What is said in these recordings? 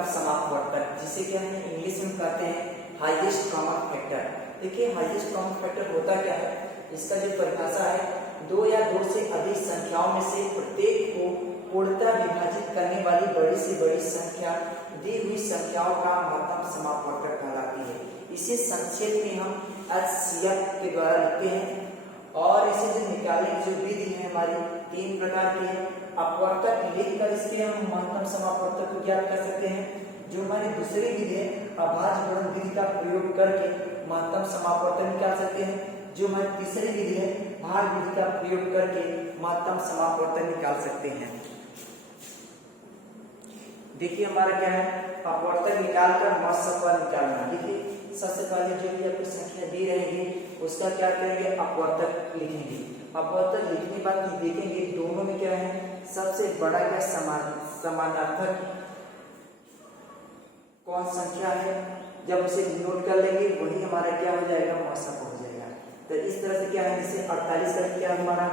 निकटतम समापवर्तक, जिसे क्या है इंग्लिश में कहते हैं हाईएस्ट कॉमन फैक्टर। देखिए हाईएस्ट कॉमन फैक्टर होता क्या है, इसका जो परिभाषा है, दो या दो से अधिक संख्याओं में से प्रत्येक को पूर्णतः विभाजित करने वाली बड़ी से बड़ी संख्या दी हुई संख्याओं का महत्तम समापवर्तक कहलाती है। इसे संक्षेप में हम HCF के द्वारा लिखते हैं। और इसे जो निकालने की जो विधि है हमारी तीन प्रकार की है। अपवर्तक लिखकर इसके हम महत्तम समापवर्तक को ज्ञात कर सकते हैं। जो हमारी दूसरी विधि है अभाज्य गुणन विधि का प्रयोग करके महत्तम समापवर्तक निकाल सकते हैं। जो हमारी तीसरी विधि है भाग विधि का प्रयोग करके महत्तम समापवर्तक निकाल सकते हैं। देखिए हमारा क्या है, अपवर्तक निकालकर महत्तम निकालना। देखिए सबसे पहले जो भी आपको संख्या दी रहेगी उसका क्या करेंगे, अपवर्तक लिखेंगे। अपवर्तक लिखने के बाद देखेंगे दोनों में क्या है, सबसे बड़ा या समानार्थक कौन संख्या है, जब उसे नोट कर लेंगे वही हमारा क्या हो जाएगा, महत्तम हो जाएगा। तो इस तरह से क्या है, जैसे 48 का क्या हमारा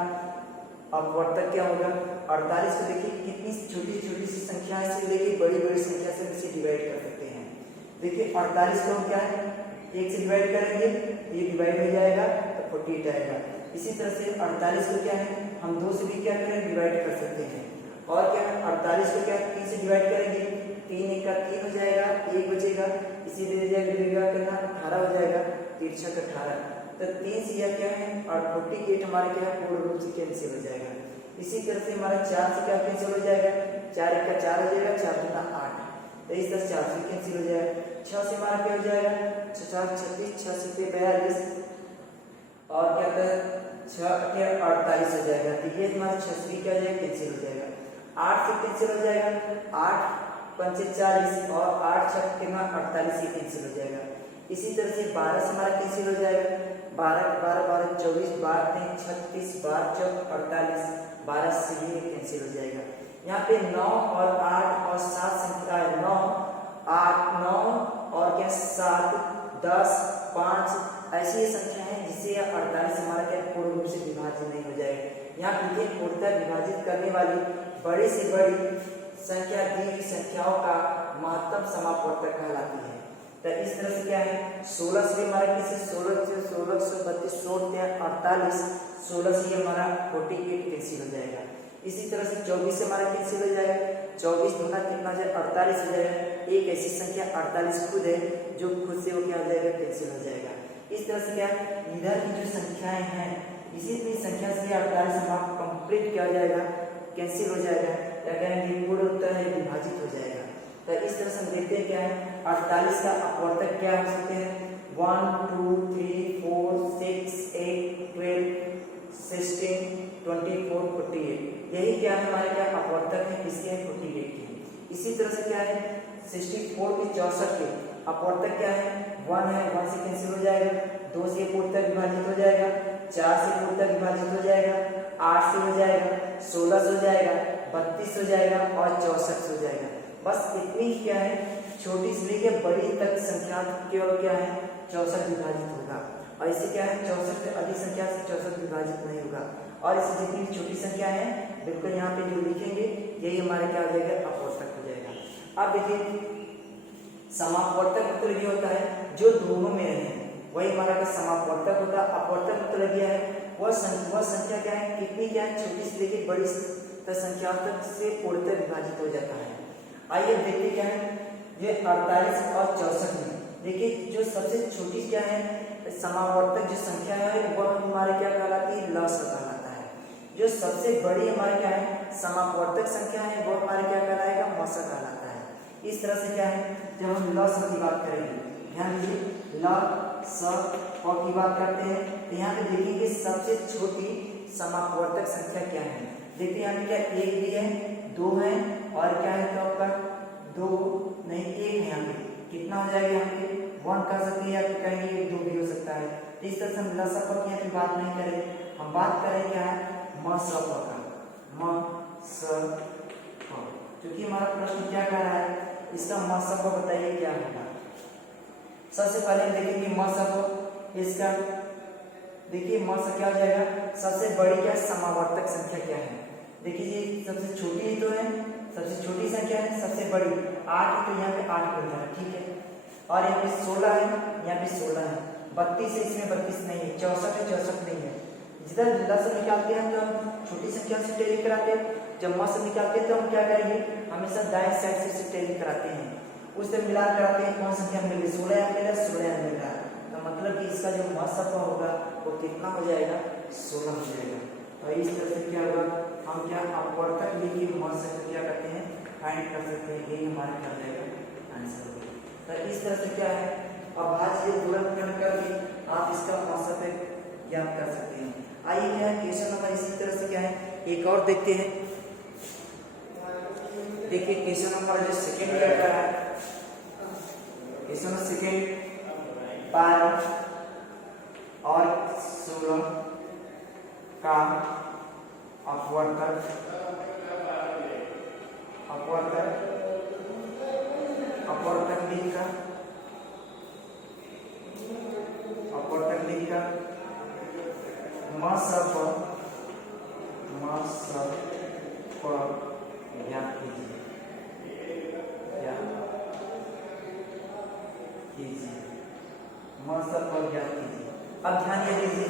अपवर्तक क्या होगा, 48 को देखिए कितनी छोटी छोटी सी संख्या से लेके बड़ी बड़ी संख्या से इसे डिवाइड कर सकते हैं। देखिए 48 को हम क्या है 1 से डिवाइड करेंगे, ये डिवाइड हो जाएगा तो 48 आएगा। इसी तरह से 48 को क्या है हम 2 से भी क्या करेंगे, डिवाइड कर सकते हैं। और क्या है 48 को क्या 3 से डिवाइड करेंगे, 3 1 का 3 हो जाएगा, 1 बचेगा, इसीलिए डिवाइड करना 18 हो जाएगा, 3 6 का 18। तो 3 से यह क्या है और 48 हमारा क्या है पूर्ण रूप से कैंसिल हो जाएगा। इसी तरह से हमारा 4 से क्या कैंसिल हो जाएगा, 4 1 का 4 हो जाएगा, 4 2 का 8, तो इस तरह से 4 से कैंसिल हो जाएगा। 6 से हमारा क्या हो जाएगा, 4 36, 6 से 42 और क्या होता है 6 के 48 हो जाएगा। तो ये हमारा 6 से क्या हो जाएगा, कैंसिल हो जाएगा। 8 से कैंसिल हो जाएगा, 8 5 40 और 8 6 के 48 से कैंसिल हो जाएगा। इसी तरह से 12 से हमारा कैंसिल हो जाएगा, 12 12 12 24, 12 3 36, 12 4 48, 12 से ये कैंसिल हो जाएगा। यहाँ पे 9 और 8 और 7 संख्या है, 9 8 9 और क्या 7 10 5 ऐसी ये संख्या है जिससे 48 हमारा क्या पूर्ण रूप से विभाजित नहीं हो जाएगा। यहाँ देखिए पूर्णतः विभाजित करने वाली बड़ी से बड़ी संख्या दी हुई संख्याओं का महत्तम समापवर्तक कहलाती है। तो इस तरह से क्या है 16 से हमारा किसी 16 से 16 से 32 48, 16 से हमारा 48 कैंसिल हो जाएगा। इसी तरह से 24 से हमारा कैंसिल हो जाएगा, 24 दूना कितना हो जाएगा 48 हो जाएगा। एक ऐसी संख्या 48 खुद है जो खुद से वो क्या हो जाएगा, कैंसिल हो जाएगा। इस तरह से क्या इधर की जो संख्याएं हैं इसी संख्या से 48 हमारा कंप्लीट क्या हो जाएगा, कैंसिल हो जाएगा, क्या कहेंगे पूर्ण उत्तर है विभाजित हो जाएगा। तो इस तरह से हम देखते हैं क्या है 48 का अपवर्तक क्या हो सकते हैं, 1 2 3 4 6 8 12 16 24 48, यही क्या है हमारे क्या अपवर्तक है किसके, 48 के। इसी तरह से क्या है 64 के 64 के अपवर्तक क्या है, 1 है, 1 से कैंसिल हो जाएगा, 2 से पूर्णतः विभाजित हो जाएगा, 4 से पूर्णतः विभाजित हो जाएगा, 8 से हो जाएगा, 16 से हो जाएगा, 32 हो जाएगा और 64 से हो जाएगा। बस इतनी क्या है छोटी से लेकर बड़ी तक संख्या केवल क्या है 64 विभाजित होगा। और इसे क्या है 64 से अधिक संख्या से 64 विभाजित नहीं होगा। और इसे जितनी छोटी संख्या है बिल्कुल यहाँ पे जो लिखेंगे यही हमारे क्या हो जाएगा, अपवर्तक हो जाएगा। अब देखिए समापवर्तक मतलब ये होता है जो दोनों में रहे, वही हमारा का समापवर्तक होता है। अपवर्तक मतलब यह है वह संख्या क्या है कितनी क्या है छोटी से लेकर बड़ी संख्या तक से पूर्णतः विभाजित हो जाता है। आइए देखिए क्या है ये 48 और 64 में देखिए जो सबसे छोटी क्या है समावर्तक जो संख्या है वह हमारे क्या कहलाती है, लसाअ कहलाता है। जो सबसे बड़ी हमारे क्या है समावर्तक संख्या है वह हमारे क्या कहलाएगा, मसाअ कहलाता है। इस तरह से क्या है जब हम लसाअ की बात करेंगे, ध्यान दीजिए लसाअ की बात करते हैं तो यहाँ पे देखेंगे सबसे छोटी समावर्तक संख्या क्या है। देखिए यहाँ पे क्या 1 भी है, 2 है और क्या है तो आपका 2 नहीं 1 है। यहाँ पे कितना हो जाएगा, यहाँ पे 1 कर सकते हैं या फिर कहेंगे 2 भी हो सकता है। इस तरह से हम लसाअ की यहाँ पे बात नहीं करें, हम बात करें क्या है मसाअ का, मसाअ। क्योंकि हमारा प्रश्न क्या कह रहा है इसका मसाअ बताइए क्या होगा। सबसे पहले हम देखेंगे मसाअ, इसका देखिए मसाअ क्या हो जाएगा, सबसे बड़ी क्या समावर्तक संख्या क्या है। देखिए सबसे छोटी ही तो है, सबसे छोटी संख्या है सबसे बड़ी 8 है तो यहाँ पे 8 बन जाएगा, ठीक है। और यहाँ पे 16 है, यहाँ पे 16 है, 32 है, इसमें 32 नहीं है, 64 है, 64 नहीं है। जिधर लस निकालते हैं तो हम छोटी संख्या से टैली कराते हैं, जब मस निकालते हैं तो हम क्या करेंगे, हमेशा दाएं साइड से टैली कराते हैं, उससे मिलान कराते हैं, कौन संख्या मिल रही, 16 यहाँ मिल रहा है, 16 यहाँ मिल रहा है, तो मतलब कि इसका जो मसफा होगा वो कितना हो जाएगा, 16 हो जाएगा। तो इस तरह से क्या होगा, हम क्या अपवर्तक लेके मसफा क्या करते हैं, फाइंड कर सकते हैं, यही हमारा क्या जाएगा आंसर होगा। तो इस तरह से क्या है, अभाज्य गुणनखंड करके आप इसका मसफा ज्ञात कर सकते हैं। आइए क्या है क्वेश्चन नंबर इसी तरह से क्या है एक और देखते हैं। देखिए क्वेश्चन नंबर जो सेकंड दिया गया है, क्वेश्चन नंबर सेकंड 12 और 16 का अपवर्तक लिखकर मसफा ज्ञात कीजिए, मसफा ज्ञात कीजिए। अब ध्यान ये दीजिए,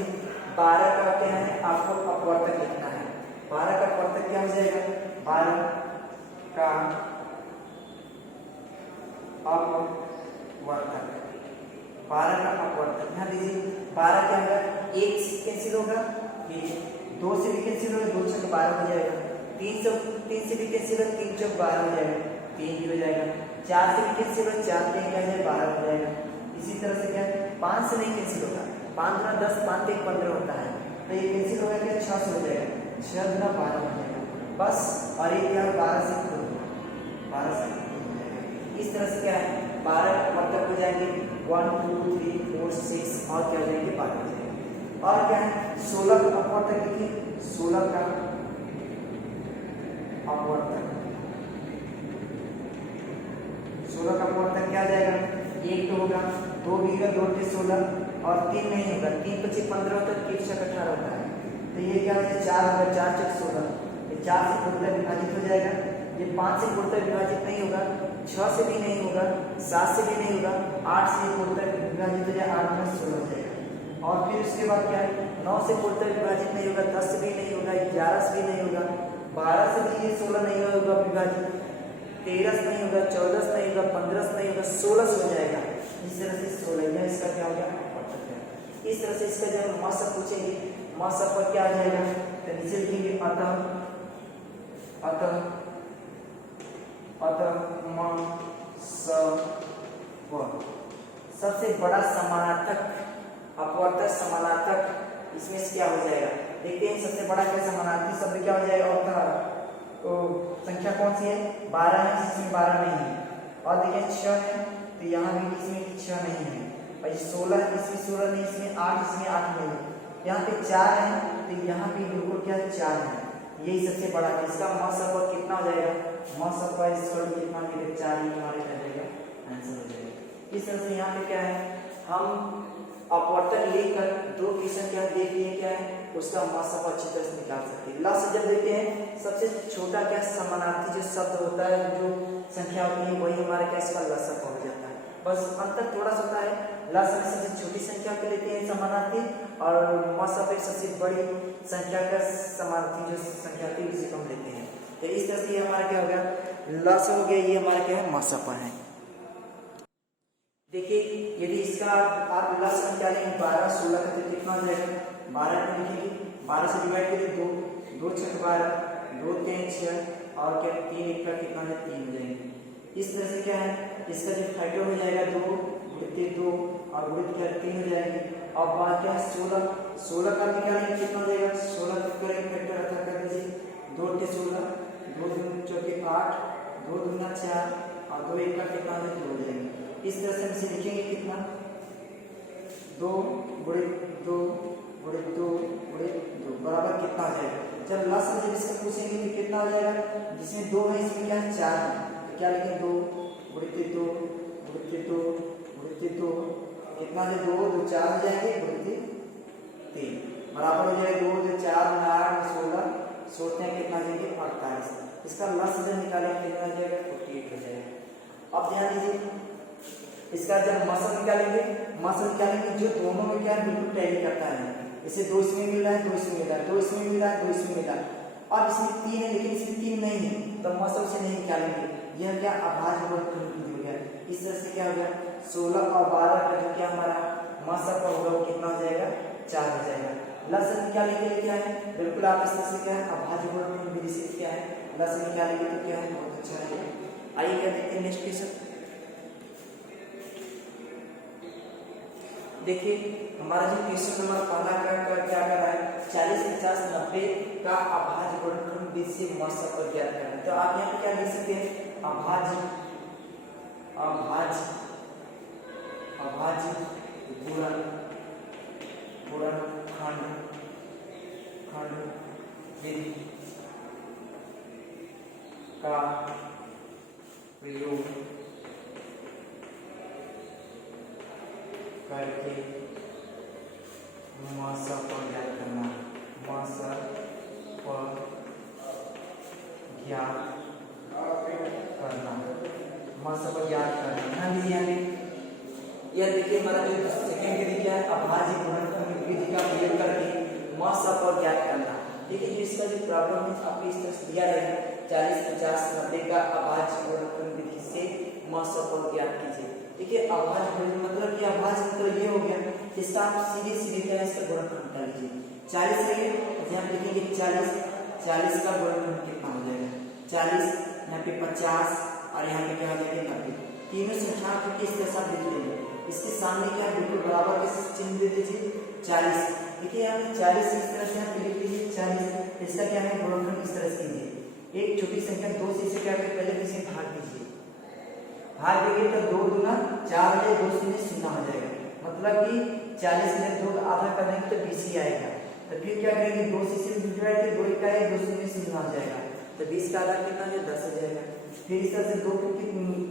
12 का क्या है, आपको अपवर्तक लिखना है। 12 का अपवर्तक क्या हो जाएगा, 12 का अपवर्तक, 12 का अपवर्तक। ध्यान दीजिए 12 क्या होगा, 1 से कैंसिल होगा, 2 से भी कैंसिल होगा, 2 छक 12 हो जाएगा, 3 से भी कैंसिल होगा, 3 चौक 12 हो जाएगा, 3 भी हो जाएगा, 4 से भी कैंसिल होगा, 4 3 क्या है 12 हो जाएगा। इसी तरह से क्या 5 से नहीं कैंसिल होगा, 5 गुना 10, 5 1 15 होता है, तो ये कैंसिल होगा क्या 6 से हो जाएगा, 6 गुना 12 हो जाएगा बस। और ये क्या 12 से खुद हो जाएगा। इस तरह से क्या है 12 अपवर्तक हो जाएंगे, 1 2 3 4 6 और क्या हो जाएंगे 12 हो जाएंगे। और क्या है 16 का अपवर्तक लिखिए, 16 का अपवर्तक, 16 का अपवर्तक क्या आ जाएगा, 1 तो होगा, 2 भी होगा, 2 के 16 और 3 नहीं होगा, 3 25 15 होता है, 3 6 18 होता है, तो ये क्या है 4 होगा, 4 6 16, ये 4 से पूर्णतः विभाजित हो जाएगा, ये 5 से पूर्णतः विभाजित नहीं होगा, 6 से भी नहीं होगा, 7 से भी नहीं होगा, 8 से पूर्णतः विभाजित हो जाएगा, 8 में 16 हो जाएगा। और फिर उसके बाद क्या है 9 से पूर्णतः विभाजित नहीं होगा, 10 से भी नहीं होगा, 11 से भी नहीं होगा, 12 से भी ये 16 नहीं होगा विभाजित, 13 से नहीं होगा, 14 से नहीं होगा, 15 से नहीं होगा, 16 से हो जाएगा। इस तरह से 16 इसका क्या हो गया अपवर्तक है। इस तरह से इसका जब मसफ पूछेंगे, मसफ पर क्या आ जाएगा, तो नीचे लिखेंगे अतः सबसे बड़ा समानार्थक अपवर्तक समानार्थक इसमें से क्या हो जाएगा, देखते हैं सबसे बड़ा क्या समानार्थी शब्द क्या हो जाएगा, तो संख्या कौन सी है 12 है, इसमें 12 नहीं है, और देखिए 6 है तो यहाँ भी इसमें 6 नहीं है, और ये 16 है इसमें 16 नहीं, इसमें 8, इसमें 8 नहीं है, यहाँ पे 4 है तो यहाँ पे बिल्कुल क्या 4 है, यही सबसे बड़ा है। इसका मसफा कितना हो जाएगा, मसफा स्क्वायर कितना मिलेगा 4, ही हमारे क्या जाएगा आंसर हो जाएगा। इस तरह से यहाँ पे क्या है हम अपवर्तक लेकर 2 क्वेश्चन क्या देख लिए, क्या है उसका मसफा अच्छी तरह से निकाल सकते हैं। लास्ट जब देखते हैं सबसे छोटा क्या समानार्थी जो शब्द होता है, जो संख्या होती है वही हमारा क्या इसका लसफा हो जाता है, बस अंतर थोड़ा सा होता है, लस में सबसे छोटी संख्या को लेते हैं समानार्थी और मसफा सबसे बड़ी संख्या का समानार्थी जो संख्या होती है उसे हम लेते हैं। तो इस तरह से ये हमारा क्या हो गया लस हो गया, ये हमारा क्या है मसफा है। देखिए यदि इसका आप लस संख्या लेंगे 12 16 का तो कितना हो जाएगा, 12 को लिखिए, 12 से डिवाइड करिए 2 2 6 12, 2 3 6 और क्या 3 1 का कितना है 3 हो जाएंगे। इस तरह से क्या है इसका जो फैक्टर हो जाएगा 2 गुणित 2 और गुणित क्या 3 हो जाएगी। अब बात क्या है 16 का निकालेंगे कितना हो जाएगा, 16 तक करेंगे फैक्टर अर्थात कर दीजिए 2 के 16, 2 दूनी 8, 2 दूना 4 और 2 1 का कितना हो जाएगा। इस तरह से हम इसे लिखेंगे कितना 2 गुणित 2 गुणित 2 गुणित 2 बराबर कितना हो जाएगा। जब लास्ट में जब इसका पूछेंगे तो कितना हो जाएगा, जिसमें 2 है इसमें क्या है 4 है, तो क्या लिखेंगे 2 गुणित 2 गुणित 2 गुणित 2 कितना है 2 2 4 हो जाएंगे गुणित 3 बराबर हो जाएगा 2 2 4 8 16 सोचते हैं कितना जाएंगे 48। इसका लास्ट जब निकालेंगे कितना हो जाएगा 48 हो जाएगा। अब ध्यान दीजिए, इसका जब मसल निकालेंगे जो दोनों में क्या बिल्कुल टैली करता है। इसे 2 इसमें मिल रहा है, 2 इसमें मिल रहा है, 2 इसमें मिल रहा है, 2 इसमें मिल रहा है। अब इसमें 3 है लेकिन इसमें 3 नहीं है, तो मसल से नहीं निकालेंगे। यह क्या अभाज्य गुणनखंड हो गया। इस तरह से क्या हो गया 16 और 12 का जो क्या हमारा मसल का होगा वो कितना हो जाएगा 4 हो जाएगा। लसन निकालने के लिए क्या है बिल्कुल आप इस तरह से क्या है अभाज्य गुणनखंड विधि से क्या है लसन निकालेंगे तो क्या है बहुत अच्छा रहेगा। आइए क्या देखते हैं नेक्स्ट क्वेश्चन। देखिए हमारा जो क्वेश्चन नंबर पहला का क्या कर रहा है 40, 50, 90 का अभाज्य गुणनखंड विधि से मसल पर ज्ञात करना है। तो आप यहाँ पे क्या लिख सकते हैं अभाज्य गुणनखंड विधि का प्रयोग करके मसल पर ज्ञात करना। मसल पर ज्ञात करना। ध्यान दीजिए यह देखिए हमारा जो सेकंड विधि क्या है अभाज्य गुणनखंड विधि का प्रयोग करके मसल पर ज्ञात करना। देखिए जो इसका जो प्रॉब्लम है आपको इस तरह से दिया रहेगा 40, 50, 90 का अभाज्य गुणनखंड विधि से मसल पर ज्ञात कीजिए। देखिए अभाज्य मतलब क्या अभाज्य मतलब ये हो गया इसका आप सीधे क्या है इसका गुणनखंड कर लीजिए। 40 है यहाँ पे लिखेंगे 40 का गुणनखंड कितना हो जाएगा 40, यहाँ पे 50 और यहाँ पे क्या हो जाएगा 90। तीनों संख्या को किस तरह से लिख लेंगे इसके सामने क्या बिल्कुल बराबर के चिन्ह दे दीजिए 40। देखिए यहाँ पे 40 इस तरह से यहाँ पे लिख लीजिए 40। इसका क्या है गुणनखंड इस तरह से कीजिए। एक छोटी संख्या 2 से इसे क्या करें पहले इसे भाग दीजिए। भाग देंगे तो 2 दूना 4 हो जाएगा 2 शून्य शून्य हो जाएगा। मतलब कि 40 में 2 का आधा कर देंगे तो 20 ही आएगा। तो फिर क्या करेंगे 2 से इसे डिवाइड करें 2 का है 2 शून्य शून्य हो जाएगा तो 20 का आधा कितना है 10 हो जाएगा। फिर इस तरह से 2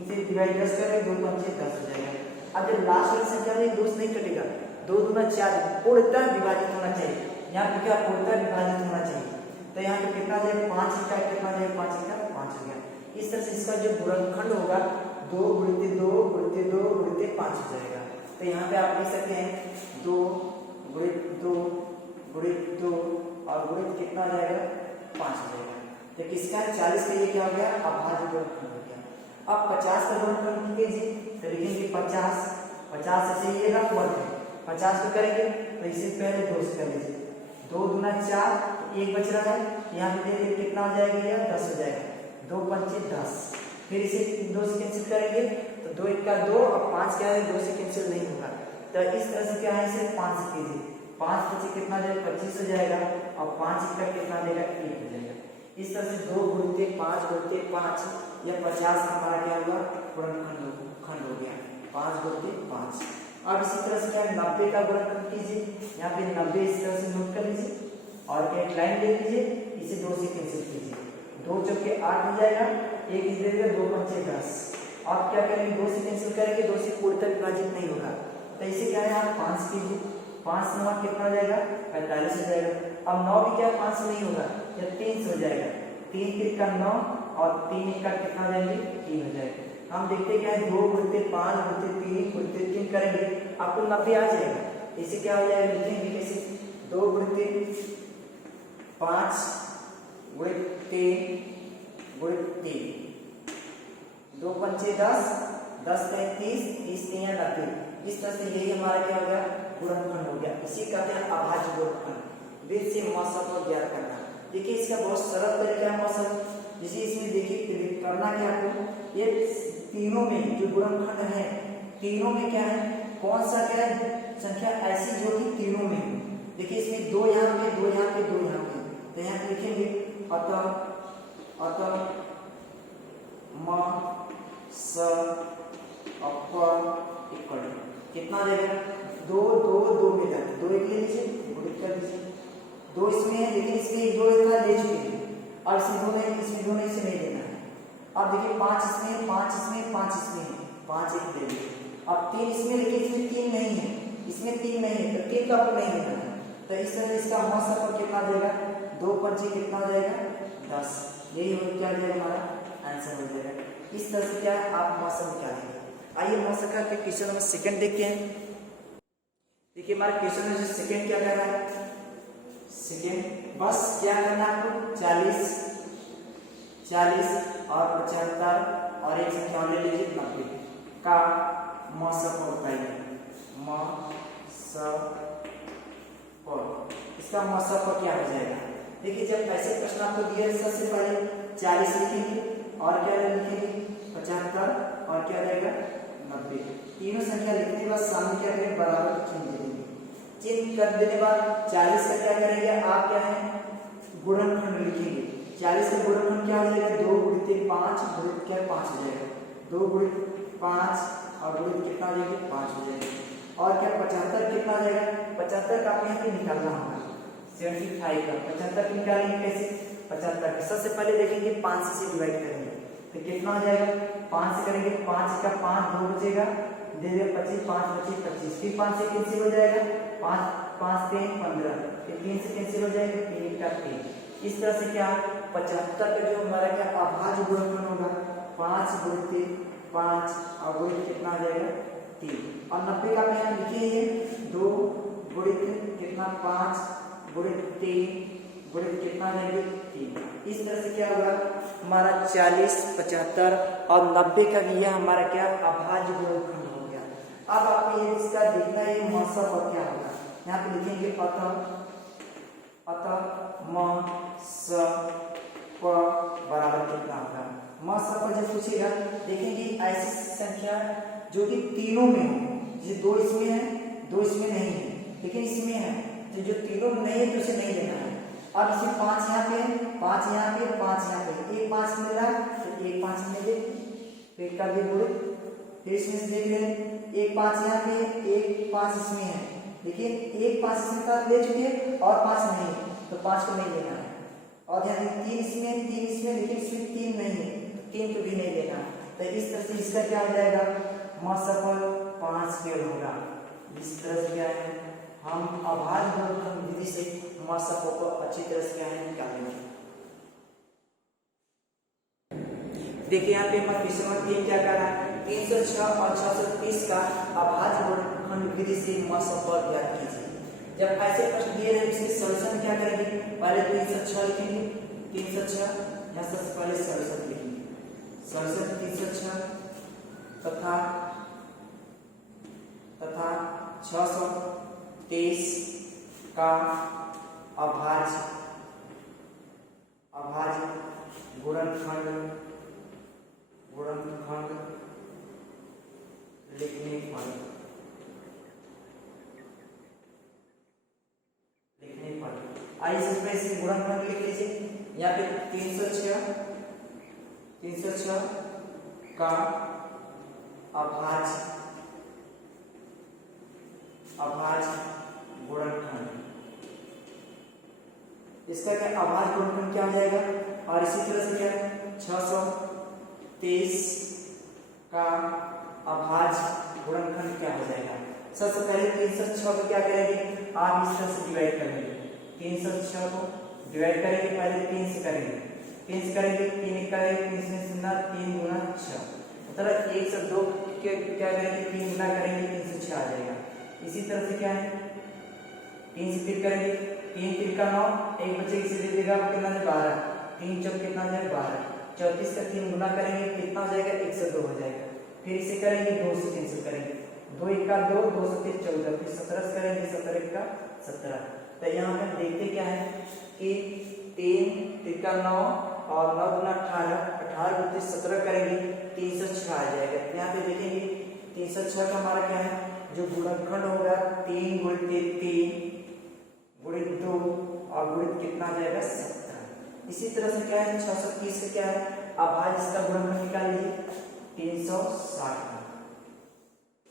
से डिवाइड 10 करें 2 5 10 हो जाएगा। अब जब लास्ट वाली संख्या में 2 से नहीं कटेगा 2 दूना 4 पूर्णतः विभाजित होना चाहिए। यहाँ पे क्या पूर्णतः विभाजित होना चाहिए तो यहाँ पे कितना जाएगा 5 का कितना जाएगा 5 का 5 हो गया। इस तरह से इसका जो गुणनखंड होगा 2 गुणित 2 गुणित 2 गुणित 5 हो जाएगा। तो यहाँ पे आप लिख सकते हैं 2 गुणित 2 गुणित 2 और गुणित कितना हो जाएगा 5 हो जाएगा। तो किसका 40 के लिए क्या हो गया अभाज्य गुणनखंड हो गया। अब 50 का गुणनखंड कीजिए तो लिखेंगे 50 से ये रफ वर्ग है 50 को करेंगे तो इसे पहले 2 से कर लीजिए 2 दूना 4 1 बच रहा है यहाँ पे देखिए कितना हो जाएगा यह 10 हो जाएगा 2 5 10। फिर इसे 2 से कैंसिल करेंगे तो 2 1 का 2 और 5 क्या है 2 से कैंसिल नहीं होगा। तो इस तरह से क्या है इसे 5 से कीजिए 5 5 कितना जाएगा 25 हो जाएगा और 5 का कितना देगा 1 हो जाएगा। इस तरह से 2 गुणित 5 गुणित 5 या 50 हमारा क्या हुआ गुणनखंड हो गया 5 गुणित 5। अब इसी तरह से क्या 90 का गुणनखंड कीजिए। यहाँ पे 90 इस तरह से नोट कर लीजिए और एक लाइन ले लीजिए इसे 2 से कैंसिल कीजिए 2 चौके 8 हो जाएगा 1 इस देगा 2 5 10। आप क्या करेंगे 2 से कैंसिल करेंगे 2 से पूर्णतः विभाजित नहीं होगा तो इसे क्या है आप 5 कीजिए 5 9 कितना हो जाएगा 45 हो जाएगा। अब 9 भी क्या 5 से नहीं होगा या 3 से हो जाएगा 3 3 का 9 और 3 1 का कितना हो जाएंगे 3 हो जाएगा। हम देखते क्या है 2 गुणित 5 गुणित 3 गुणित 3 करेंगे आपको 90 आ जाएगा। इसे क्या हो जाएगा लिखेंगे कैसे 2 गुणित 5 गुणित 3 गुणित 3 2 5 10 10 35 30 3 90। इस तरह से यही हमारा क्या हो गया गुणनखंड हो गया। इसी कहते हैं अभाज्य गुणनखंड विधि से मौसम को ज्ञात करना। देखिए इसका बहुत सरल तरीका है मौसम जिसे इसमें देखिए करना क्या आपको ये तीनों में जो गुणनखंड है तीनों में क्या है कौन सा क्या है संख्या ऐसी जो कि तीनों में। देखिए इसमें 2 यहाँ पे 2 यहाँ पे 2 यहाँ पे तो यहाँ पे लिखेंगे अतः म स इक्वल कितना देगा 2 2 2 में जाते 2 एक ले लीजिए गुणित कर दीजिए 2 इसमें है लेकिन इसमें 1 2 इतना ले चुके हैं और इसमें 2 नहीं इसमें 2 नहीं इसे नहीं देना है। अब देखिए 5 इसमें 5 इसमें 5 इसमें 5 एक दे दीजिए। अब 3 इसमें लेकिन इसमें 3 नहीं है इसमें 3 नहीं है तो 3 का आपको नहीं देना है। तो इस तरह इसका मौसम पर कितना देगा 2 5 कितना हो जाएगा 10। यही हो क्या जाएगा हमारा आंसर हो जाएगा। इस तरह से क्या है आप मौसम निकालेंगे। आइए मौसम का क्वेश्चन नंबर सेकंड देखते हैं। देखिए हमारा क्वेश्चन नंबर सेकंड क्या कह रहा है, सेकंड बस क्या करना है आपको 40 और 75 और एक संख्या और ले लीजिए 90 का मौसम बताइए। इसका मौसम क्या हो जाएगा। देखिए जब ऐसे प्रश्न आपको दिए सबसे पहले 40 लिखेंगे और क्या लिखेंगे 75 और क्या रहेगा 90। तीनों संख्या लिखने के बाद सामने क्या करेंगे बराबर चिन्ह दे देंगे। चिन्ह कर देने बाद 40 का क्या करेंगे आप क्या है गुणनखंड लिखेंगे। 40 का गुणनखंड क्या हो जाएगा 2 गुणित 5 गुणित क्या 5 हो जाएगा 2 गुणित 5 और गुणित कितना हो जाएगा 5 हो जाएगा। और क्या 75 कितना हो जाएगा 75 का आपको यहाँ पे निकालना होगा 75 का 75 निकालेंगे कैसे 75 का सबसे पहले देखेंगे 5 से डिवाइड करेंगे तो कितना हो जाएगा 5 से करेंगे 5 का 5 2 बचेगा दे दे 25 5 25 25 फिर 5 से कैंसिल हो जाएगा 5 5 3 15 फिर 3 से कैंसिल हो जाएगा 3 का 3। इस तरह से क्या 75 का जो हमारा क्या अभाज्य गुणनखंड होगा 5 गुणित 5 और गुणित कितना आ जाएगा 3 और 90 का आप यहाँ लिखिए 2 गुणित कितना 5 गुणित 3 गुणित कितना जाएगा 3। इस तरह से क्या होगा हमारा 40 75 और 90 का यह हमारा क्या अभाज्य गुणनखंड हो गया। अब आपको ये इसका देखना है मौसम और क्या होगा यहाँ पे लिखेंगे अतः म स प बराबर कितना होगा। मौसम पर जब पूछेगा देखेंगे ऐसी संख्या जो कि तीनों में हो जैसे 2 इसमें है 2 इसमें नहीं है लेकिन इसमें है तो जो तीनों में नहीं है तो उसे नहीं लेना है। अब इसे 5 यहाँ पे 5 यहाँ पे 5 यहाँ पे एक 5 मिल रहा है तो एक 5 मिले फिर कर दिए पूरे फिर इसमें से देख लें एक 5 यहाँ पे एक 5 इसमें है लेकिन एक 5 इसमें का ले चुके हैं और 5 नहीं है तो 5 को नहीं लेना है। और यहाँ 3 इसमें लेकिन इसमें 3 नहीं है 3 को भी नहीं लेना। तो इस तरह से इसका क्या हो जाएगा मौसफल 5 पेड़ होगा। इस तरह से क्या है हम अभाज्य गुणनखंड विधि से मौसफों को अच्छी तरह से क्या है निकालेंगे। देखिए यहाँ पे हमारा क्वेश्चन नंबर 3 क्या कर रहा है 306 और 630 का अभाज्य गुणनखंड विधि से मौसफल ज्ञात कीजिए। जब ऐसे प्रश्न दिए रहे इसके सॉल्यूशन क्या करेंगे पहले 306 लिखेंगे 306 यहाँ सबसे पहले सॉल्यूशन लिखेंगे सॉल्यूशन 306 तथा 623 का अभाज्य गुणनखंड लिखने पर आइए इसमें इसे गुणनखंड लिख लीजिए। यहाँ पे 306 का अभाज्य गुणनखंड इसका क्या अभाज्य गुणनखंड क्या हो जाएगा। और इसी तरह से क्या 623 का अभाज्य गुणनखंड क्या हो जाएगा। सबसे पहले 306 को क्या करेंगे आप इस तरह से डिवाइड करेंगे 306 को डिवाइड करेंगे पहले 3 से करेंगे 3 करेंगे 3 करेंगे 3 से 3 गुना 6 मतलब 1 से 2 के क्या करेंगे 3 गुना करेंगे 3 से 6 आ जाएगा। इसी तरह से क्या है 3 से फिर करेंगे 3 3 का 9 एक बच्चे की दे देगा कितना है 12 3 चौक कितना हो जाएगा 12 34 का 3 गुना करेंगे कितना हो जाएगा 1 से 2 हो जाएगा। फिर इसे करेंगे 2 से कैंसिल करेंगे 2 1 का 2 2 से 3 14 फिर 17 से करेंगे 17 1 का 17। तो यहाँ पे देखते क्या है कि 3 3 का 9 और 9 गुना 18 18 गुना 17 करेंगे 306 आ जाएगा। यहाँ पे देखेंगे 306 का हमारा क्या है जो गुणनखंड होगा 3 गुणित 3 गुणित 2 और गुणित कितना आ जाएगा 17। इसी तरह से क्या है 630 का क्या है अभाज्य इसका गुणनखंड निकाल लीजिए 360 का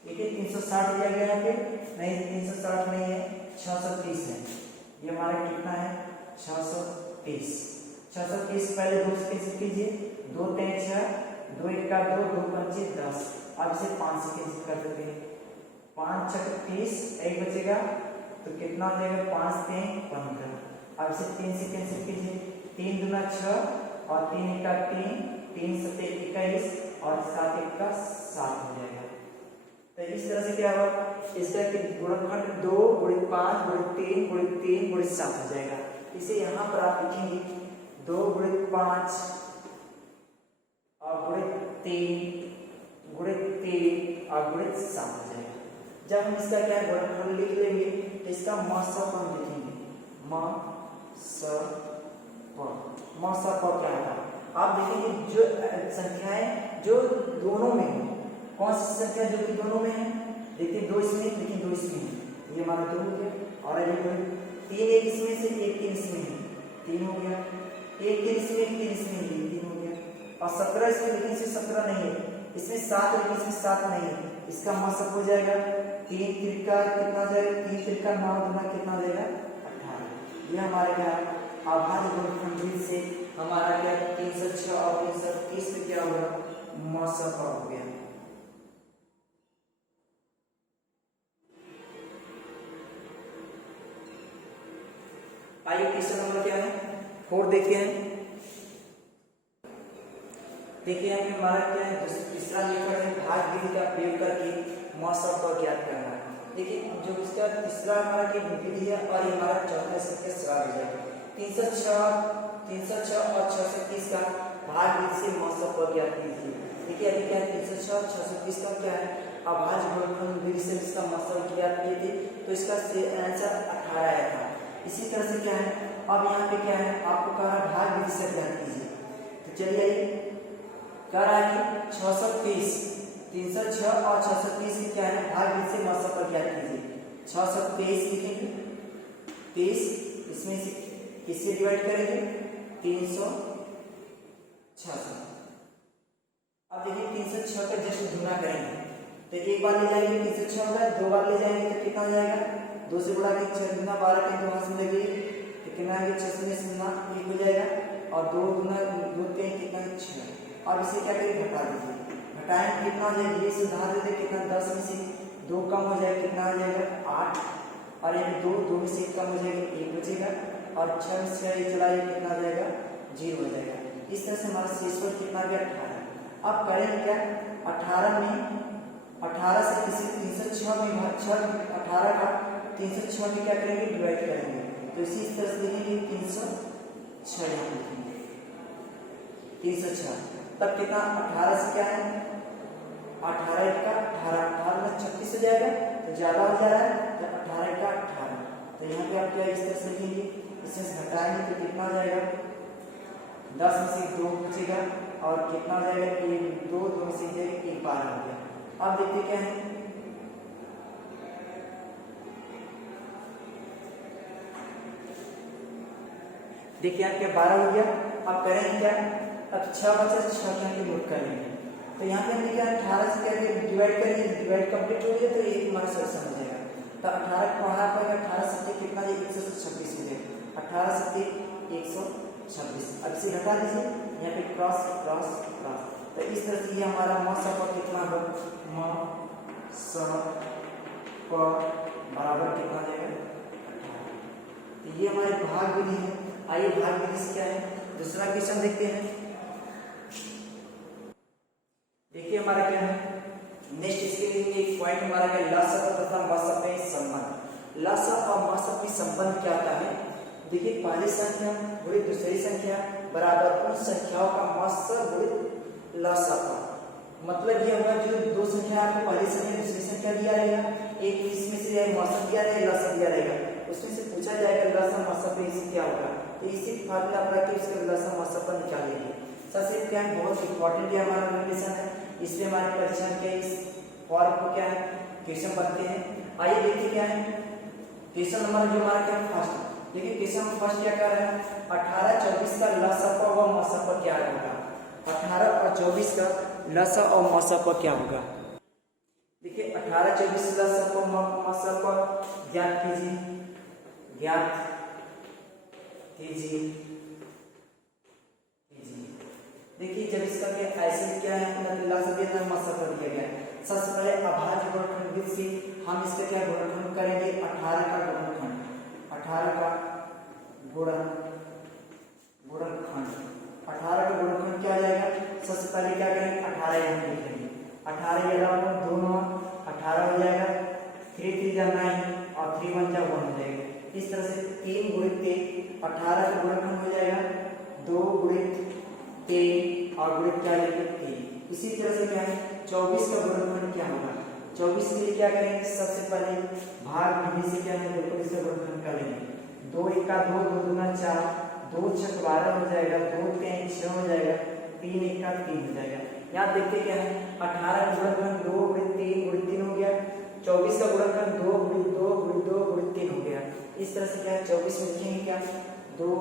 ठीक है 360 दिया गया यहाँ पे नहीं 360 नहीं है 630 है। ये हमारा कितना है 630 पहले 2 से कैंसिल कीजिए 2 3 6 2 1 का 2 2 5 10 अब इसे 5 से कैंसिल कर देते हैं 5 6 30 एक बचेगा तो कितना हो जाएगा 5 3 15। अब इसे 3 से कैंसिल कीजिए 3 दूना 6 और 3 1 का 3 3 7 21 और 7 1 का 7 हो जाएगा। तो इस तरह से क्या होगा, इसका गुणनखंड 2 × 5 × 3 × 3 × 7 हो जाएगा। इसे यहाँ पर आप लिखेंगे 2 × 5 और × 3 और × 7 हो जाएगा। जब हम इसका क्या गुणनखंड लिख लेंगे तो इसका मसप लिखेंगे, मसप क्या होगा, आप देखेंगे जो संख्याएं जो दोनों में है, कौन सी संख्या जो कि दोनों में है, देखिए 2 इसमें लेकिन 2 इसमें है, ये हमारा 2 हो गया। और ये 3 एक इसमें से 1 3 इसमें है, 3 हो गया। 1 3 इसमें 1 3 इसमें है, 3 हो गया। और 17 इसमें लेकिन इसमें 17 नहीं है, इसमें 7 लेकिन इसमें 7 नहीं है, इसका मसप हो जाएगा 3 त्रिका कितना हो जाएगा, 3 त्रिका 9 दूना कितना हो जाएगा 18। ये हमारे क्या अभाज्य गुणनखंड से हमारा क्या 306 और 330 में क्या होगा, मसप हो गया। आइए क्वेश्चन नंबर क्या है 4 देखिए। देखिए यहाँ पे हमारा क्या है, तीसरा मेथड है भाग विधि का प्रयोग करके मसप को ज्ञात करना है। देखिए जो इसका तीसरा हमारा की विधि है और ये हमारा चौथा इसका सवाल हो जाएगा। 306 और 630 का भाग विधि से मसप को ज्ञात कीजिए। देखिए अभी क्या है 306 और 630 का क्या है अभाज्य गुणनखंड विधि से इसका मसप ज्ञात किए थे, तो इसका आंसर 18 आया था। इसी तरह से क्या है, अब यहाँ पे क्या है आपको कह रहा है भाग विधि से ज्ञात कीजिए। तो चलिए कह रहा है कि 630 306 और 630 की क्या है भाग विधि से मसप पर ज्ञात कीजिए। 623 लिखेंगे 30, इसमें से किससे डिवाइड करेंगे 366। अब देखिए 306 का जस्ट गुना करेंगे तो एक बार ले जाएंगे 306 होगा, 2 बार ले जाएंगे तो कितना हो जाएगा 2 से गुणा के 6 गुना 12 के 2 हाथ में लगे तो कितना है 6 से गुना 1 हो जाएगा और 2 गुना 2 के कितना 6। अब इसे क्या करेंगे घटा दीजिए, घटाएंगे कितना हो जाएगा, ये सुधार देते कितना 10 में से 2 कम हो जाएगा, कितना हो जाएगा 8 और यहाँ 2 में से 1 कम हो जाएगा 1 बचेगा और 6 में से 1 चला जाएगा कितना हो जाएगा 0 हो जाएगा। इस तरह से हमारा शेषफल कितना गया 18। अब करेंगे क्या 18 में 18 से किसी 306 में 18 का 306 में क्या करेंगे डिवाइड करेंगे, तो इसी तरह से लिखेंगे 306 यहाँ लिखेंगे 306। तब कितना 18 से क्या है 18 का 18 में 36 हो जाएगा तो ज्यादा हो जा रहा है तो 18 का 18। तो यहाँ पे आप क्या इस तरह से लिखेंगे, इसमें से घटाएंगे तो कितना हो जाएगा 10 में से 2 बचेगा और कितना हो जाएगा 1 2 2 में से 1 12 हो गया। अब देखते क्या है देखिए यहाँ क्या 12 हो गया। अब करेंगे क्या, अब 6 बचे 6 यहाँ पे नोट करेंगे तो यहाँ पे हम क्या 18 से क्या डिवाइड करेंगे, डिवाइड कंप्लीट हो गया तो एक हमारा सॉल्यूशन हो जाएगा। तो 18 को वहाँ पर 18 से कितना 126 हो जाएगा, 18 से 126। अब इसे घटा दीजिए यहाँ पे क्रॉस क्रॉस क्रॉस, तो इस तरह से ये हमारा मसप कितना होगा मसप बराबर कितना जाएगा 18। तो ये हमारे भाग विधि है। आइए भाग विधि से क्या है दूसरा क्वेश्चन देखते हैं। देखिए हमारा क्या है नेक्स्ट इसके लिए एक पॉइंट हमारा क्या लसप तथा मसप में संबंध। लसप और मसप में संबंध क्या होता है, देखिए पहली संख्या गुणित दूसरी संख्या बराबर उन संख्याओं का मसप गुणित लसप। मतलब ये होगा जो 2 संख्या आपको पहली संख्या दूसरी संख्या दिया रहेगा, एक इसमें से मसप दिया रहेगा लसप दिया रहेगा, उसमें से पूछा जाएगा लसप मसप में इससे क्या होगा, तो इसी फार्मूला अपना के उसके लसप मसप पर निकालेंगे। सबसे क्या है बहुत इंपॉर्टेंट है हमारा रिलेशन है, इसलिए हमारे परीक्षा के इस फॉर्म को क्या है क्वेश्चन बनते हैं। आइए देखिए क्या है क्वेश्चन नंबर जो हमारा क्या फर्स्ट, देखिए क्वेश्चन फर्स्ट क्या कर रहा है 18 24 का लसप व मसप क्या होगा, 18 और 24 का लसप और मसप क्या होगा। देखिए 18 24 लसप और मसप ज्ञात कीजिए, ज्ञात कीजिए। देखिए जब इसका क्या ऐसे क्या है लसप दिया था मसप दिया गया, सबसे पहले अभाज्य गुणनखंड विधि से हम इसका क्या गुणनखंड करेंगे 18 का गुणनखंड, 18 का गुणनखंड 18 का गुणनखंड क्या आ जाएगा सबसे पहले क्या करेंगे 18 यहाँ पे लिखेंगे, 18 ये रहा 2 9 18 हो जाएगा, 3 3 जा 9 और 3 1 जा 1 हो जाएगा। इस तरह से 3 गुणित 3 18 का गुणनखंड हो जाएगा 2 गुणित 3 और गुणित क्या लेंगे 3। इसी तरह से क्या है 24 का गुणनखंड क्या होगा, 24 के लिए क्या करेंगे सबसे पहले भाग विधि से क्या है बिल्कुल इसका गुणनखंड कर लेंगे, 2 1 का 2 2 दूना 4 2 6 12 हो जाएगा, 2 3 6 हो जाएगा, 3 1 का 3 हो जाएगा। यहाँ देखते क्या है 18 का गुणनखंड 2 गुणित 3 गुणित 3 हो गया, 24 का गुणनखंड 2 गुणित 2 गुणित 2 गुणित 3 हो गया। इस तरह से क्या है 24 में लिखेंगे क्या 2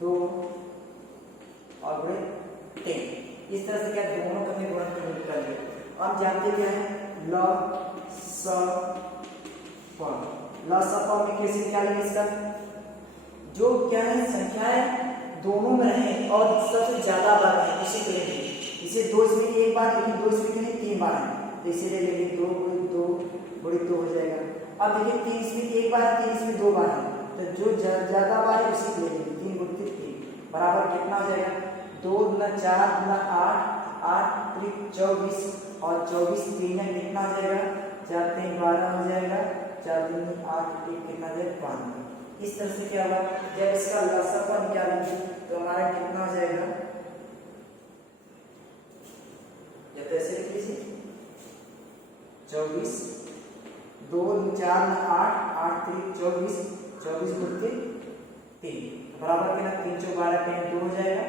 2 और गुणित 3। इस तरह से क्या दोनों का भी गुणनखंड निकाल लिया। अब जानते क्या है ल स प, ल स प में कैसे निकालेंगे इसका, जो क्या है संख्याएं दोनों में रहे और सबसे ज्यादा बार है उसी के लिए, इसे 2 इसमें एक बार लेकिन 2 इसमें नहीं 3 बार है, तो इसीलिए लेंगे 2 गुणित 2 गुणित 2 हो जाएगा। अब देखिए 3 इसमें एक बार 3 इसमें 2 बार है, तो जो ज्यादा बार है उसी के लिए लेंगे 3 गुणित 3 बराबर कितना हो जाएगा 2 दूना 4 दूना 8 8 3 24 और 24 3 में कितना हो जाएगा 4 3 12 हो जाएगा, 4 3 8 1 कितना हो जाएगा 5। इस तरह से क्या होगा जब इसका लसापा निकालेंगे तो हमारा कितना हो जाएगा, या तो ऐसे लिख लीजिए 24 2 4 8 8 3 24 24 गुणित 3 बराबर कितना 3 4 12 3 2 हो जाएगा,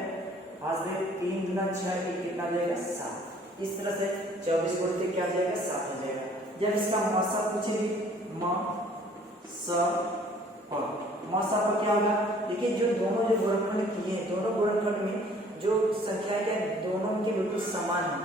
आज से 3 गुना 6 कितना हो जाएगा 7। इस तरह से 24 गुणित क्या हो जाएगा 7 हो जाएगा। जब इसका मसा पूछेंगे म स प, मसा प क्या होगा देखिए जो दोनों जो गुणनखंड किए हैं दोनों गुणनखंड में जो संख्या के दोनों के बिल्कुल समान है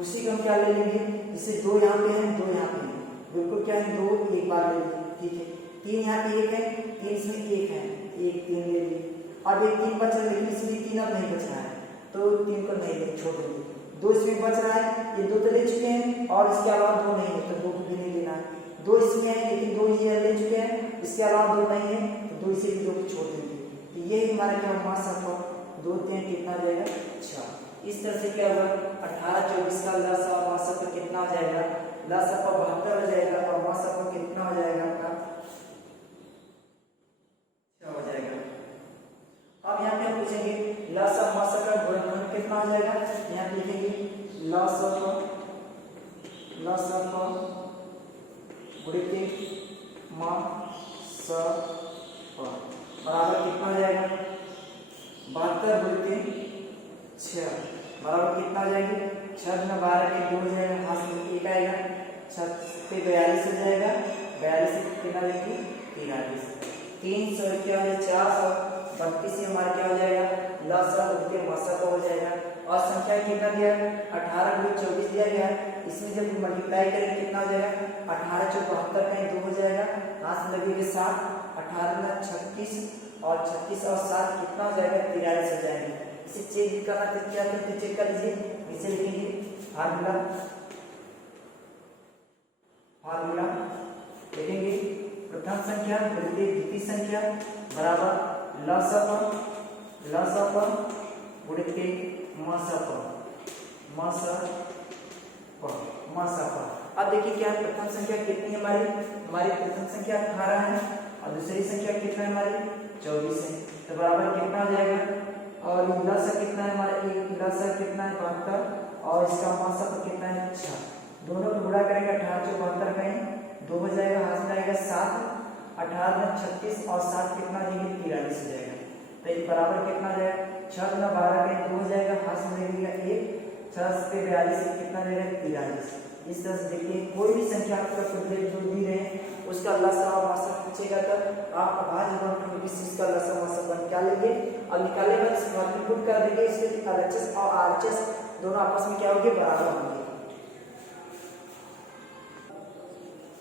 उसी को हम क्या ले लेंगे, जैसे 2 यहाँ पे है 2 यहाँ पे है बिल्कुल क्या है 2 एक बार ले लेंगे, ठीक है 3 यहाँ पे 1 है 3 इसमें 1 है 1 3 ले लिए, अब एक 3 बच रहा है लेकिन इसमें 3 अब नहीं बच रहा है तो 3 को नहीं ले छोड़ देंगे, 2 इसमें बच रहा है ये 2 तो ले चुके हैं और इसके अलावा 2 नहीं है तो 2 को भी नहीं लेना है, 2 इसमें है लेकिन 2 ये ले चुके हैं इसके अलावा 2 नहीं है तो 2 इसे भी 2 को छोड़ देंगे, तो ये हमारा क्या हुआ सबको 2 3 कितना हो जाएगा 6। इस तरह से क्या हुआ 18 24 का लसा और मसा पर कितना हो जाएगा, लसा पर 72 हो जाएगा और मसा पर कितना हो जाएगा आपका 6 हो जाएगा। अब यहाँ पे हम पूछेंगे लसा मसा का गुणनखंड कितना हो जाएगा, यहाँ पे लिखेंगे लसा पर गुणित म स प बराबर कितना हो जाएगा 72 गुणित 6 बराबर कितना हो जाएगी 6 गुना 12 के 2 हो जाएगा, हाथ में 1 आएगा 6 पे 42 हो जाएगा, 42 से कितना जाएगी 43, 300 क्या हो जाएगा 432 से हमारा क्या हो जाएगा लसा गुणित मसा का हो जाएगा। और संख्या कितना दिया 18 गुणित 24 दिया गया है, इसमें जब मल्टीप्लाई करेंगे कितना हो जाएगा 18 4 72 कहीं 2 हो जाएगा, हाथ में लगेगा 7 18 गुना 36 और 36 और 7 कितना हो जाएगा 43 हो जाएगा। इसे चेक करना तो क्या करते चेक कर लीजिए, इसे लिखेंगे फार्मूला लिखेंगे प्रथम संख्या गुणित द्वितीय संख्या बराबर लसा पर गुणित मसा पर। अब देखिए क्या है प्रथम संख्या कितनी है हमारी प्रथम संख्या 18 है और दूसरी संख्या कितना है हमारी 24 है, तो बराबर कितना हो जाएगा, और लसा कितना है हमारा लसा कितना है 72 और इसका मसा पर कितना है 6, दोनों को गुणा करेंगे 18 4 72 कहीं 2 हो जाएगा, हाथ में आएगा 7 18 में 36 और 7 कितना देंगे 43 हो जाएगा, तो ये बराबर कितना हो जाएगा 6 गुना 12 कहीं 2 हो जाएगा, हाथ में लगेगा 1 6 पे 42 कितना देगा 43। इस तरह से देखिए कोई भी संख्या आपका प्रोग्रेस जो दी रहे हैं उसका लसा और मसा पूछेगा तो आप भाज्य गुणनखंड किस चीज का लसा मसा निकालेंगे और निकालने के बाद इस फॉर्मूले पुट कर देंगे, इसके LHS और RHS दोनों आपस में क्या होंगे बराबर होंगे।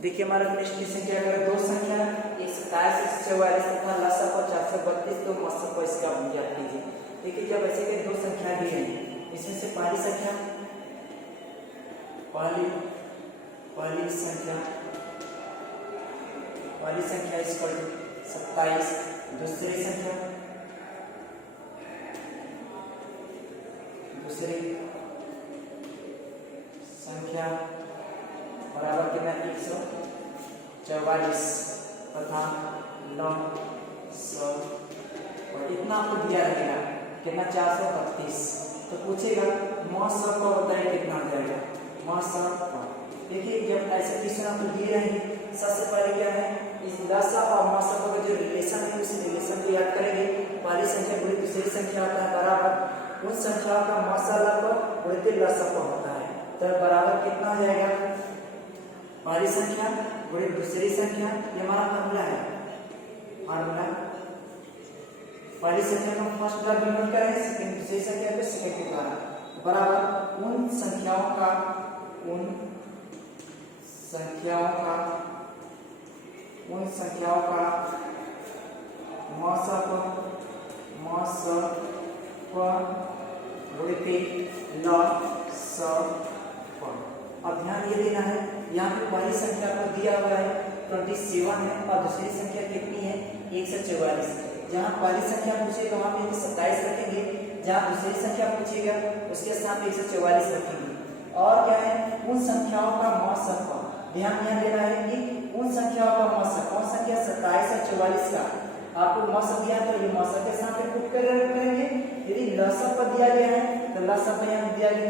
देखिए हमारा नेक्स्ट क्वेश्चन क्या करें, दो संख्या 127 144 तथा लसा पर 432 तो मसा पर इसका ज्ञात कीजिए। देखिए जब ऐसे के दो संख्या दी है इसमें से पहली संख्या इक्वल टू 27, दूसरी संख्या बराबर कितना 144 तथा लॉग 100 और इतना आपको दिया रहेगा कितना 432। तो पूछेगा मौसम का बताइए कितना हो जाएगा मौसम का। देखिए जब ऐसे क्वेश्चन आपको दिए रहेंगे सबसे पहले क्या है इस लसा और मौसम का जो रिलेशन है उस रिलेशन को याद करेंगे। पहली संख्या गुणित दूसरी संख्या होता है बराबर उन संख्याओं का मौसम गुणित लसा होता है। तो बराबर कितना हो जाएगा पहली संख्या गुणित दूसरी संख्या ये हमारा फॉर्मूला है। फॉर्मूला पहली संख्या को फर्स्ट द्वारा डिनोट करेंगे सेकंड दूसरी संख्या को सेकंड के द्वारा बराबर उन संख्याओं का मौसम गुणित लॉग 100। अब ध्यान ये देना है यहाँ पे पहली संख्या को दिया हुआ है 27 है और दूसरी संख्या कितनी है 144। जहाँ पहली संख्या पूछेगा वहाँ पे 27 रखेंगे जहाँ दूसरी संख्या पूछेगा उसके साथ 144 रखेंगे। और क्या है उन संख्याओं का मौसम ध्यान देना है कि उन संख्याओं का मौसम कौन संख्या 27 और 44 का आपको मौसम दिया तो ये मौसम के साथ पुट करेंगे। यदि लसा पर दिया गया है तो लसा पर यहाँ दिया गया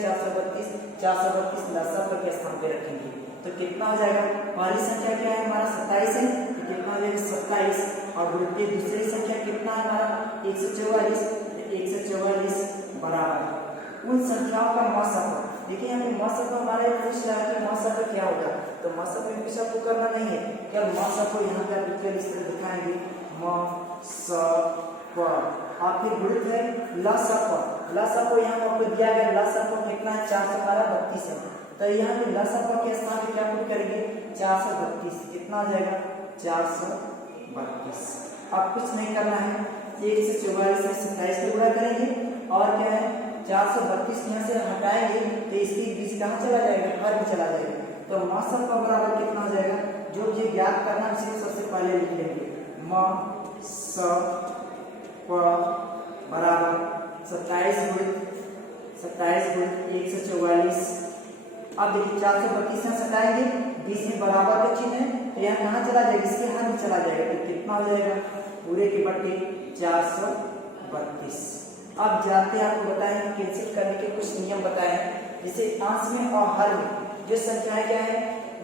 432 लसा पर के स्थान पे रखेंगे तो कितना हो जाएगा पहली संख्या क्या है हमारा 27 है तो कितना हो जाएगा 27 और गुणित दूसरी संख्या कितना है हमारा 144 बराबर उन संख्याओं का मौसम। देखिए हमें मौसम को हमारे पूछ रहा है कि मौसम का क्या होगा तो मौसम में कुछ आपको करना नहीं है क्या मौसम को यहाँ पर बिल्कुल इस तरह दिखाएंगे मौसम और फिर गुणित है लसा को यहाँ आपको दिया गया लसा को कितना है 432 है तो यहाँ पे लसा के स्थान पे क्या पुट करेंगे 432 कितना हो जाएगा 432। अब कुछ नहीं करना है 144 से 27 को गुणा करेंगे और क्या है 432 यहाँ से हटाएंगे तो इसकी बीच कहाँ चला जाएगा हर में चला जाएगा तो मौसम का बराबर कितना हो जाएगा जो ये ज्ञात करना है उसी सबसे पहले लिख लेंगे मौसम बराबर 27 गुणित 144। अब देखिए 432 से हटाएंगे 20 में बराबर का चिन्ह है तो यहाँ कहाँ चला जाएगा इसके हर में चला जाएगा तो कितना हो जाएगा पूरे के बट्टे 432। अब जाते हैं आपको बताएं कैंसिल करने के कुछ नियम बताएं जैसे अंश में और हर में जो संख्याएं क्या है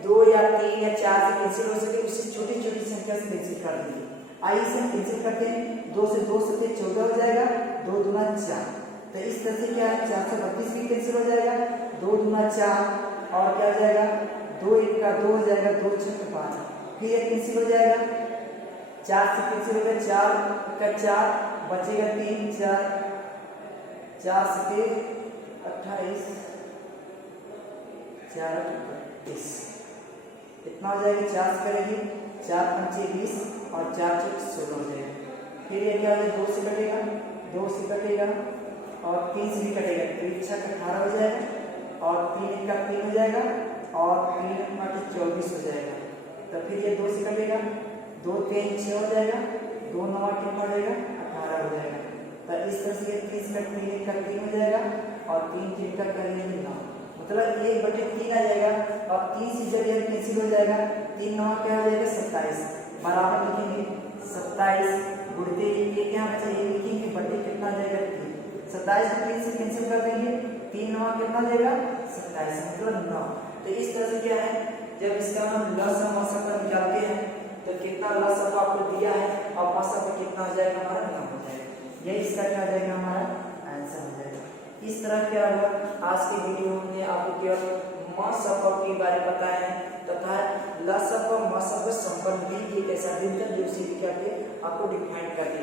2 या 3 या 4 से कैंसिल हो सके उससे छोटी छोटी संख्या से कैंसिल कर देंगे। आइए इसे हम कैंसिल करते हैं 2 से 2 सते 14 हो जाएगा 2 दूना 4 तो इस तरह से क्या है 432 भी कैंसिल हो जाएगा 2 दूना 4 और क्या हो जाएगा 2 1 का 2 हो जाएगा 2 6 का 5 फिर ये कैंसिल हो जाएगा 4 से कैंसिल हो गया 4 का 4 बचेगा 3 4 से 28 4 32 कितना हो जाएगा 4 से करेंगे 4 5 20 और 4 6 16 हो जाएगा। फिर ये क्या हो जाएगा 2 से कटेगा और 3 से भी कटेगा 3 6 का 18 हो जाएगा और 3 1 का 3 हो जाएगा और 3 8 24 हो जाएगा। तो फिर ये 2 से कटेगा 2 3 6 हो जाएगा 2 9 कितना हो जाएगा 18 हो जाएगा। तो इस तरह से 30 का 3 1 का 3 हो जाएगा और 3 3 का करेंगे 9 मतलब 1/3 आ जाएगा और 3 से जब ये कैंसिल हो जाएगा 3 9 क्या हो जाएगा 27 बराबर लिखेंगे 27 गुणित ये क्या बचेगा लिखेंगे बटे कितना आ जाएगा 27 को 3 से कैंसिल कर देंगे 3 9 कितना देगा 27 मतलब 9। तो इस तरह से क्या है जब इसका हम लसा मौसा का निकालते हैं तो कितना लसा को आपको दिया है और मौसा को कितना हो जाएगा हमारा 9 हो जाएगा। यही इसका क्या हो जाएगा हमारा आंसर हो जाएगा। इस तरह क्या होगा आज के वीडियो में आपको केवल मौसम के बारे में बताया है तथा लसा और मौसम के संबंध भी एक ऐसा दिन था जो उसी क्या आपको डिफाइन कर दे।